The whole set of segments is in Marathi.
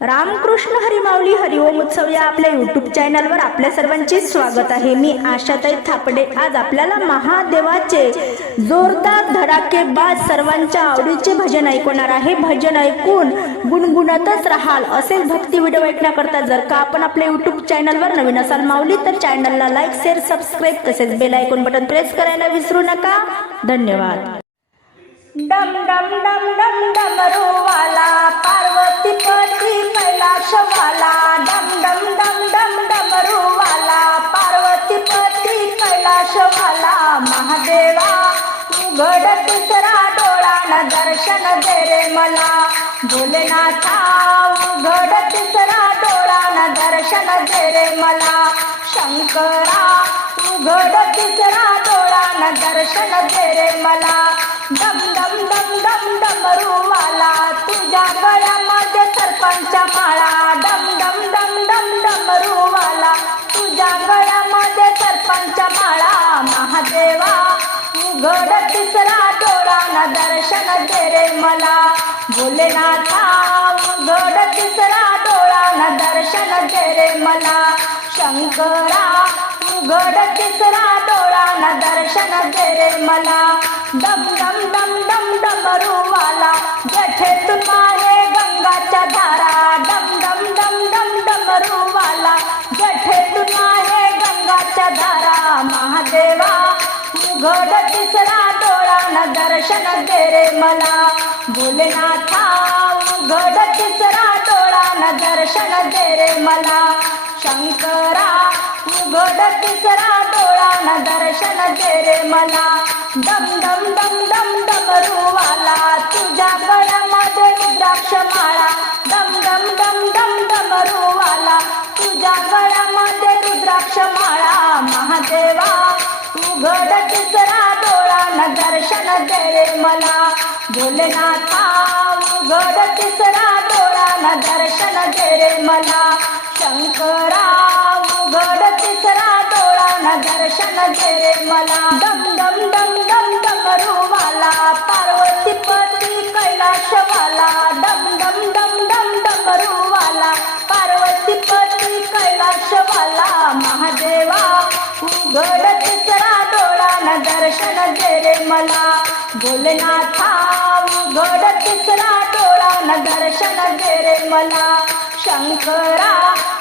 रामकृष्ण हरिमावली हरिओम उत्सव या आपल्या युट्यूब चॅनलवर आपल्या सर्वांचे स्वागत आहे. मी आशाताई थापडे. आज आपल्याला महादेवाचे जोरदार धडाकेबाज सर्वांच्या आवडीचे भजन ऐकवणार आहे. भजन ऐकून गुणगुणतच राहाल असेच भक्ती व्हिडिओ ऐकण्याकरता जर का आपण आपल्या युट्यूब चॅनलवर नवीन असाल माऊली तर चॅनलला लाईक शेअर सबस्क्राईब तसेच बेल ऐकून बटन प्रेस करायला विसरू नका. धन्यवाद. डम डम डम डम डम उघड तिसरा डोळा न दर्शन दे रे मला. भोलेनाथा उघड तिसरा डोळा न दर्शन दे रे मला. शंकरा उघड तिसरा डोळा न दर्शन दे रे मला. दम दम दम डम डमरूवाला तुझ्या गळ्यामध्ये सरपंच माळा. उघड तिसरा डोळा न दर्शन दे रे मला. भोलेनाथा उघड तिसरा डोळा न दर्शन दे रे मला. शंकरा उघड तिसरा डोळा न दर्शन दे रे मला. डम डम डम डम डमरू दर्शन दे रे मला. भोलेनाथा उघड तिसरा डोळा न दर्शन दे रे मला. शंकरा उघड तिसरा डोळा न दर्शन दे रे मला. डम दम दम दम डमरूवाला तुझ्या गळ्यामध्ये रुद्राक्ष माळा दम दम दम दम डमरूवाला तुझ्या गळ्यामध्ये रुद्राक्ष माळा महादेवा उघड तिसरा न दर्शन दे मला. भोलेनाथा उघड तिसरा डोळा. न दर्शन दे मला. शंकरा उघड तिसरा डोळा. न दर्शन दे मला. दम दम दम दम डमरूवाला पार्वती पती कैलाशवाला. डम डम डम डम डमरूवाला पार्वती पती कैलाशवाला. महादेवा उघड तिसरा डोळा. न दर्शन दे रे मला. भोलेनाथा उघड तिसरा डोळा न दर्शन दे रे मला. शंकरा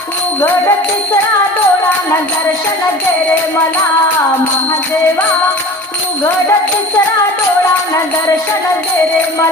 उघड तिसरा डोळा न दर्शन दे रे मला. महादेवा उघड तिसरा डोळा न दर्शन दे रे मला.